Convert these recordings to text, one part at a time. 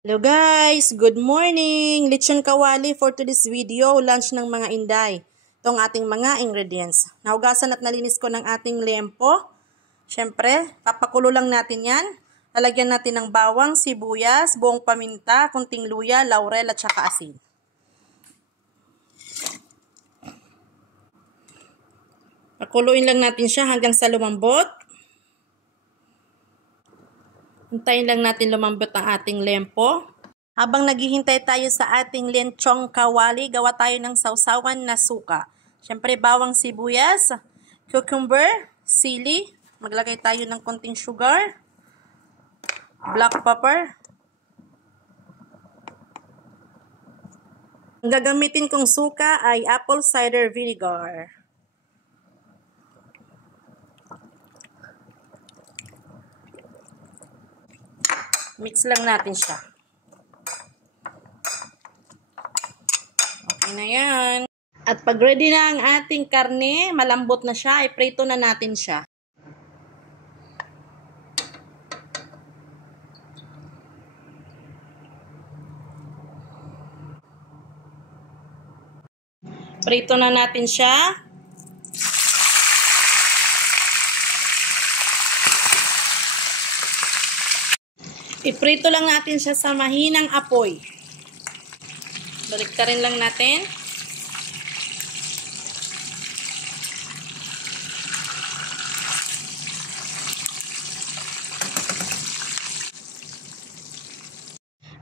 Hello guys! Good morning! Lechon kawali for today's video, lunch ng mga Inday. Itong ating mga ingredients. Nahugasan at nalinis ko ng ating liempo. Siyempre, papakulo lang natin yan. Lalagyan natin ng bawang, sibuyas, buong paminta, kunting luya, laurel at saka asin. Pakuluin lang natin siya hanggang sa lumambot. Hintayin lang natin lumambot ang ating liempo. Habang naghihintay tayo sa ating lechong kawali, gawa tayo ng sausawan na suka. Siyempre, bawang sibuyas, cucumber, sili. Maglagay tayo ng konting sugar, black pepper. Ang gagamitin kong suka ay apple cider vinegar. Mix lang natin siya. Okay na yan. At pag ready na ang ating karne, malambot na siya, iprito na natin siya. Prito na natin siya. Iprito lang natin siya sa mahinang apoy. Baliktarin lang natin.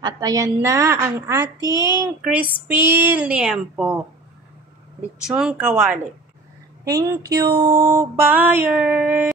At ayan na ang ating crispy liempo. Lechon kawali. Thank you, buyers!